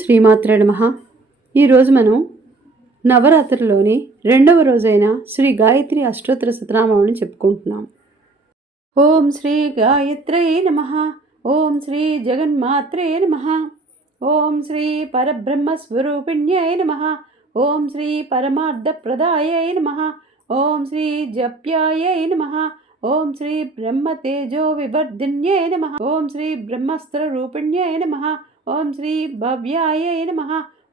శ్రీమాత్రే నమః. ఈరోజు మనం నవరాత్రిలోని రెండవ రోజైన శ్రీ గాయత్రి అష్టోత్తర శతనామావళిని చెప్పుకుంటున్నాం. ఓం శ్రీ గాయత్రై నమః. ఓం శ్రీ జగన్మాత్రే నమః. ఓం శ్రీ పరబ్రహ్మస్వరూపిణ్యై నమః. ఓం శ్రీ పరమార్థప్రదాయై నమః. ఓం శ్రీ జప్యాయై నమః. ఓం శ్రీ బ్రహ్మతేజో వివర్ధిన్యై నమః. ఓం శ్రీ బ్రహ్మస్త్రరూపిణ్యై నమః. ఓం శ్రీ భవ్యాయై నమః.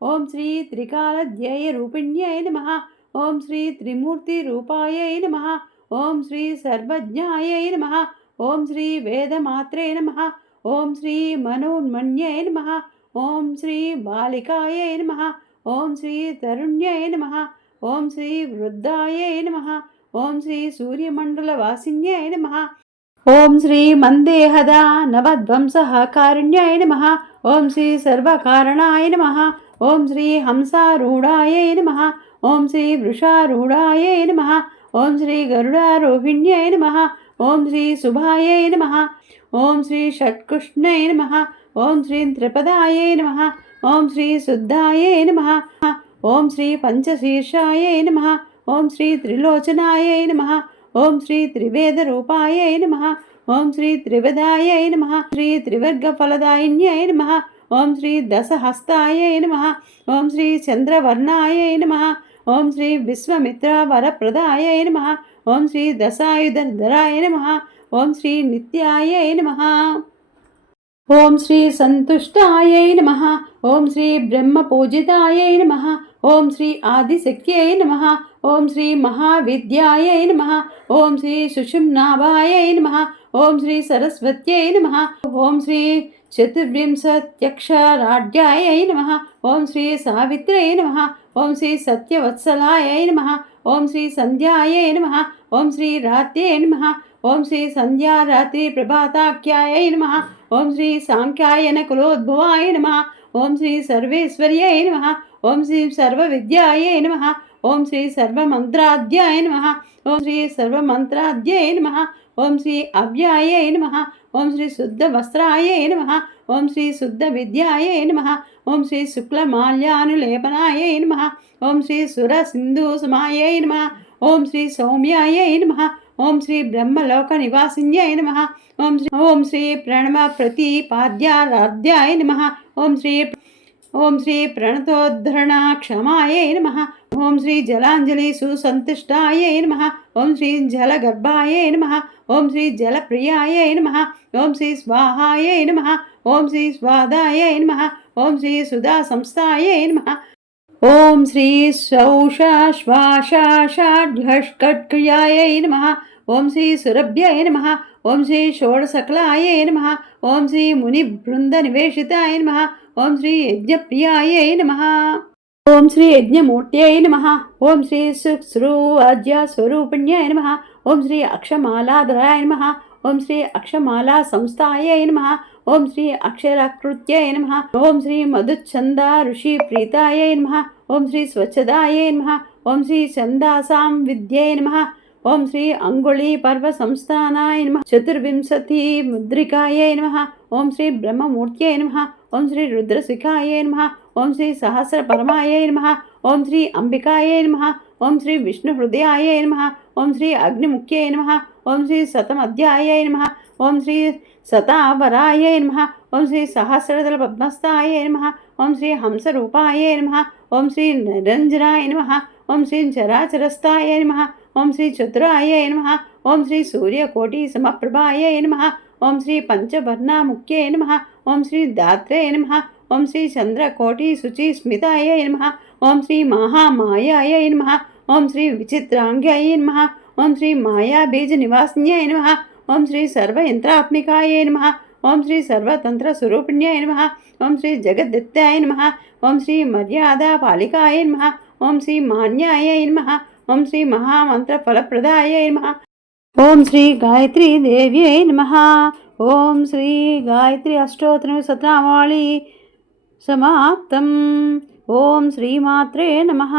ఓం శ్రీ త్రికాలధ్యేయ రూపిణ్యై నమః. ఓం శ్రీ త్రిమూర్తి రూపాయై నమః. ఓం శ్రీ సర్వజ్ఞాయై నమః. ఓం శ్రీ వేదమాత్రే నమః. ఓం శ్రీ మనోన్మన్యై నమః. ఓం శ్రీ బాలికాయై నమః. ఓం శ్రీ తరుణ్యై నమః. ఓం శ్రీ వృద్ధాయై నమః. ఓం శ్రీ సూర్యమండలవాసిన్యై నమః. ఓం శ్రీ మందేహద నవధ్వంసకారుణ్యాయ నమః. ఓం శ్రీ సర్వకారణాయ నమః. ఓం శ్రీ హంసారూఢాయ నమః. ఓం శ్రీ వృషారూఢాయ నమః. ఓం శ్రీ గరుడారోహిణ్యాయ నమః. ఓం శ్రీ శుభాయ నమః. ఓం శ్రీ షట్కృష్ణాయ నమః. ఓం శ్రీ త్రిపదాయ నమః. ఓం శ్రీ శుద్ధాయ నమః. ఓం శ్రీ పంచశీర్షాయ నమః. ఓం శ్రీ త్రిలోచనాయ నమః. ఓం శ్రీ త్రివేదరూపాయ నమః. ఓం శ్రీ త్రివదాయ నమః. శ్రీ త్రివర్గఫలదాయిన్యాయ నమః. ఓం శ్రీ దశహస్తాయ నమః. ఓం శ్రీ చంద్రవర్ణాయ నమః. ఓం శ్రీ విశ్వమిత్రవరప్రదాయ నమః. ఓం శ్రీ దశాయుధరాయ నమః. ఓం శ్రీ నిత్యాయ నమః. ఓం శ్రీ సంతుష్టాయ నమః. ఓం శ్రీ బ్రహ్మపూజితాయ నమః. ఓం శ్రీ ఆదిశక్త్యై నమః. ఓం శ్రీ మహావిద్యాయ నమః. ఓం శ్రీ సుషుమ్నాభాయ నమః. ఓం శ్రీ సరస్వత్యై నమః. ఓం శ్రీ చతుర్వింశత్యక్షరాఢ్యాయ నమః. ఓం శ్రీ సావిత్రై నమః. ఓం శ్రీ సత్యవత్సలాయ నమః. ఓం శ్రీ సంధ్యాయ నమః. ఓం శ్రీ రాత్ర్యై నమః. ఓం శ్రీ సంధ్యారాత్రి ప్రభాతాఖ్యాయ నమః. ఓం శ్రీ సాంఖ్యాయన కులోద్భవాయ నమః. ఓం శ్రీ సర్వేశ్వర్యాయ నమః. ఓం శ్రీ సర్వవిద్యాయ నమః. ఓం శ్రీ సర్వమంత్రాధ్యాయ నమః. ఓం శ్రీ సర్వమంత్రాధ్యాయ నమః. ఓం శ్రీ అవ్యాయ నమః. ఓం శ్రీ శుద్ధ వస్త్రాయ నమః. ఓం శ్రీ శుద్ధ విద్యాయ నమః. ఓం శ్రీ శుక్లమాల్యానులేపనాయ నమః. ఓం శ్రీ సుర సింధు సమాయ నమః. ఓం శ్రీ సౌమ్యాయ నమః. ఓం శ్రీ బ్రహ్మలోక నివాసిన్యాయ నమః. ఓం శ్రీ ప్రణవ ప్రతిపాద్యారాధ్యాయ నమః. ఓం శ్రీ ప్రణతోద్ధరణాక్షమాయ నమః. ఓం శ్రీ జలాంజలి సుసంతుష్టాయ నమః. ఓం శ్రీ జలగర్భాయ నమః. ఓం శ్రీ జలప్రియాయ నమః. ఓం శ్రీ స్వాహాయ నమః. ఓం శ్రీ స్వాదాయ నమః. ఓం శ్రీ సుధా సంస్థాయ నమః. ఓం శ్రీ శ్వాషాషాఢ్యష్కట్క్రియాయ నమః. ఓం శ్రీ సురభ్యాయ నమః. ఓం శ్రీ షోడశకలాయ నమః. ఓం శ్రీ ముని బృంద నివేశితాయ నమః. ఓం శ్రీ యజ్ఞప్రియాయ నమః. ఓం శ్రీ యజ్ఞమూర్త్యై నమః. ఓం శ్రీ శుశ్రూవాద్యస్వరూపిణ్యాయ నమః. ఓం శ్రీ అక్షమాలాధరాయ నమః. ఓం శ్రీ అక్షమాలా సంస్థాయ నమః. ఓం శ్రీ అక్షరాకృత్యై నమః. ఓం శ్రీ మధుచ్ఛంద ఋషి ప్రీతాయ నమః. ఓం శ్రీ స్వచ్ఛదాయ నమః. ఓం శ్రీ ఛందాసాం విద్యై నమః. ఓం శ్రీ అంగుళీ పర్వ సంస్థానాయ నమః. చతుర్వింశతి ముద్రికాయై నమః. ఓం శ్రీ బ్రహ్మమూర్త్యై నమః. ఓం శ్రీ రుద్రశిఖాయై నమః. ఓం శ్రీ సహస్ర పరమాయై నమః. ఓం శ్రీ అంబికాయై నమః. ఓం శ్రీ విష్ణు హృదయాయై నమః. ఓం శ్రీ అగ్నిముఖ్యై నమః. ఓం శ్రీ శతమధ్యాయై నమః. ఓం శ్రీ శతావరాయై నమః. ఓం శ్రీ సహస్రదళ పద్మస్థాయై నమః. ఓం శ్రీ హంసరూపాయై నమః. ఓం శ్రీ నిరంజనాయ నమః. ఓం శ్రీ చరాచరస్థాయై నమః. ఓం శ్రీ చతురాయై నమః. ఓం శ్రీ సూర్యకోటి సమప్రభాయై నమః. ఓం శ్రీ పంచవర్ణముఖ్యై నమః. ఓం శ్రీ దాత్రే నమః. ఓం శ్రీ చంద్రకోటి శుచి స్మితాయై నమః. ఓం శ్రీ మహామాయాయై నమః. ఓం శ్రీ విచిత్రాంగ్యాయ నమః. ఓం శ్రీ మాయాబీజ నివాసిన్యాయ నమః. ఓం శ్రీ సర్వయంత్రాత్మికాయ నమః. ఓం శ్రీ సర్వతంత్ర స్వరూపిణ్యాయ నమః. ఓం శ్రీ జగద్దిత్యాయ నమః. ఓం శ్రీ మర్యాదా పాలికాయ నమః. ఓం శ్రీ మాన్యాయ నమః. ఓం శ్రీ మహామంత్ర ఫలప్రదాయ నమః. ఓం శ్రీ గాయత్రీ దేవ్యై నమః. ఓం శ్రీ గాయత్రి అష్టోత్తర శతనామావళి సమాప్తం. ఓం శ్రీమాత్రే నమః.